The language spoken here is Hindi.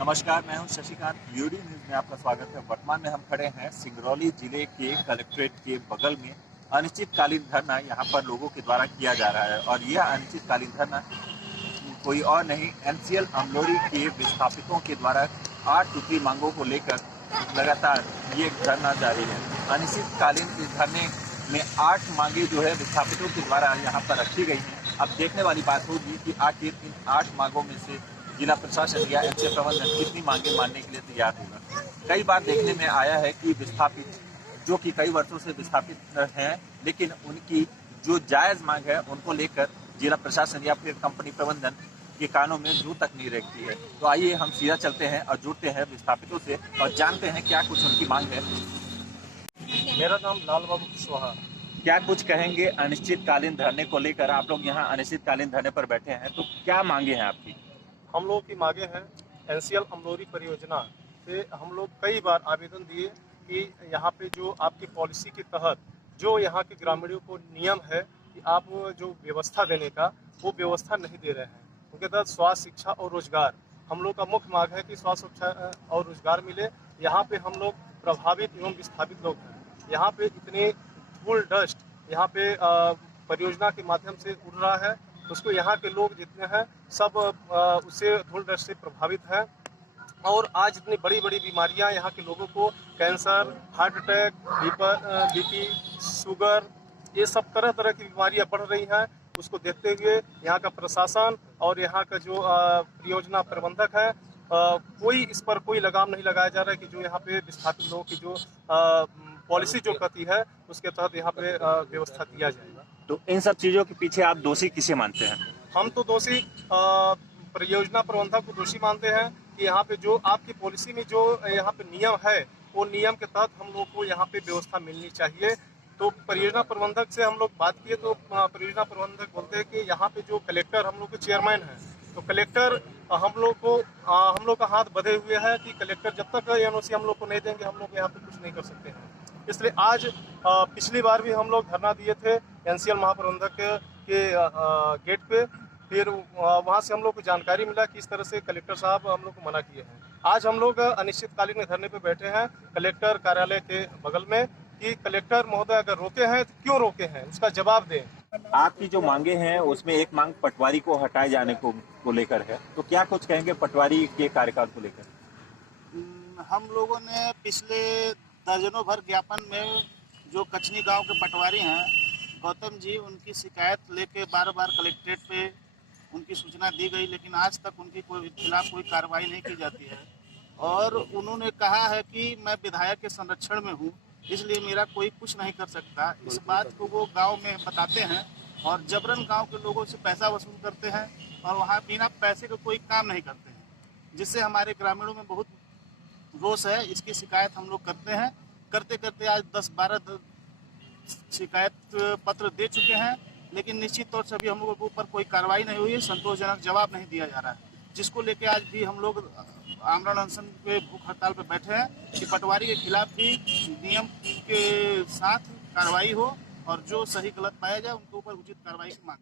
नमस्कार, मैं हूं शशिकांत। यूडी न्यूज़ में आपका स्वागत है। वर्तमान में हम खड़े हैं सिंगरौली जिले के कलेक्ट्रेट के बगल में। अनिश्चितकालीन धरना यहाँ पर लोगों के द्वारा किया जा रहा है और यह अनिश्चितकालीन धरना कोई और नहीं, एनसीएल अमलोरी के विस्थापितों के द्वारा 8 सूत्री मांगों को लेकर लगातार ये धरना जारी है। अनिश्चितकालीन इस धरने में 8 मांगे जो है विस्थापितों के द्वारा यहाँ पर रखी गई हैं। अब देखने वाली बात होगी कि आखिर इन 8 मांगों में से जिला प्रशासन या एनसीएल प्रबंधन कितनी मांगे मानने के लिए तैयार होगा। कई बार देखने में आया है कि विस्थापित जो कि कई वर्षों से विस्थापित हैं, लेकिन उनकी जो जायज़ मांग है उनको लेकर जिला प्रशासन या फिर कंपनी प्रबंधन के कानों में जू तक नहीं रखती है। तो आइए हम सीधा चलते हैं और जुड़ते हैं विस्थापितों से और जानते हैं क्या कुछ उनकी मांग है। मेरा नाम लाल बाबू कुशवाहा। क्या कुछ कहेंगे अनिश्चितकालीन धरने को लेकर? आप लोग यहाँ अनिश्चितकालीन धरने पर बैठे हैं, तो क्या मांगे हैं आपकी? हम लोगों की मांगे हैं एनसीएल अमलोरी परियोजना से हम लोग कई बार आवेदन दिए कि यहाँ पे जो आपकी पॉलिसी के तहत जो यहाँ के ग्रामीणों को नियम है कि आप जो व्यवस्था देने का वो व्यवस्था नहीं दे रहे हैं। उनके तहत स्वास्थ्य, शिक्षा और रोजगार हम लोग का मुख्य मांग है कि स्वास्थ्य, शिक्षा और रोजगार मिले। यहाँ पे हम लोग प्रभावित एवं विस्थापित लोग हैं। यहाँ पे इतने धूल डस्ट यहाँ पे परियोजना के माध्यम से उड़ रहा है, उसको यहाँ के लोग जितने हैं सब उससे धूल डस्ट से प्रभावित हैं। और आज इतनी बड़ी बड़ी बीमारियां यहाँ के लोगों को, cancer, heart attack, BP, sugar, ये सब तरह तरह की बीमारियां बढ़ रही हैं। उसको देखते हुए यहाँ का प्रशासन और यहाँ का जो परियोजना प्रबंधक है, कोई इस पर कोई लगाम नहीं लगाया जा रहा है कि जो यहाँ पे विस्थापित लोगों की जो पॉलिसी जो कहती है उसके तहत यहाँ पे व्यवस्था दिया जाएगा। तो इन सब चीज़ों के पीछे आप दोषी किसे मानते हैं? हम तो दोषी परियोजना प्रबंधक को दोषी मानते हैं कि यहाँ पे जो आपकी पॉलिसी में जो यहाँ पे नियम है वो नियम के तहत हम लोग को यहाँ पे व्यवस्था मिलनी चाहिए। तो परियोजना प्रबंधक से हम लोग बात किए तो परियोजना प्रबंधक बोलते हैं कि यहाँ पे जो कलेक्टर हम लोग के चेयरमैन हैं, तो कलेक्टर हम लोग का हाथ बंधे हुए है कि कलेक्टर जब तक एनओसी हम लोग को नहीं देंगे हम लोग यहाँ पे कुछ नहीं कर सकते हैं। इसलिए आज पिछली बार भी हम लोग धरना दिए थे एनसीएल महाप्रबंधक के गेट पे, फिर वहाँ से हम लोग को जानकारी मिला कि इस तरह से कलेक्टर साहब हम लोग को मना किए हैं। आज हम लोग अनिश्चितकालीन धरने पे बैठे हैं कलेक्टर कार्यालय के बगल में कि कलेक्टर महोदय अगर रोके हैं तो क्यों रोके हैं, उसका जवाब दें। आपकी जो मांगे हैं उसमें एक मांग पटवारी को हटाए जाने को लेकर है, तो क्या कुछ कहेंगे पटवारी के कार्यकाल को लेकर? हम लोगों ने पिछले दर्जनों भर ज्ञापन में जो कचनी गांव के पटवारी हैं गौतम जी, उनकी शिकायत लेके बार बार कलेक्ट्रेट पे उनकी सूचना दी गई, लेकिन आज तक उनकी खिलाफ कोई कार्रवाई नहीं की जाती है। और उन्होंने कहा है कि मैं विधायक के संरक्षण में हूँ, इसलिए मेरा कोई कुछ नहीं कर सकता। इस बात को वो गांव में बताते हैं और जबरन गांव के लोगों से पैसा वसूल करते हैं और वहाँ बिना पैसे का कोई काम नहीं करते हैं, जिससे हमारे ग्रामीणों में बहुत रोष है। इसकी शिकायत हम लोग करते हैं, करते करते आज 10-12 शिकायत पत्र दे चुके हैं, लेकिन निश्चित तौर से अभी हम लोगों के ऊपर कोई कार्रवाई नहीं हुई है, संतोषजनक जवाब नहीं दिया जा रहा है, जिसको लेके आज भी हम लोग आमरण अनशन पे भूख हड़ताल पे बैठे हैं कि पटवारी के खिलाफ भी नियम के साथ कार्रवाई हो और जो सही गलत पाया जाए उनके ऊपर उचित कार्रवाई की मांग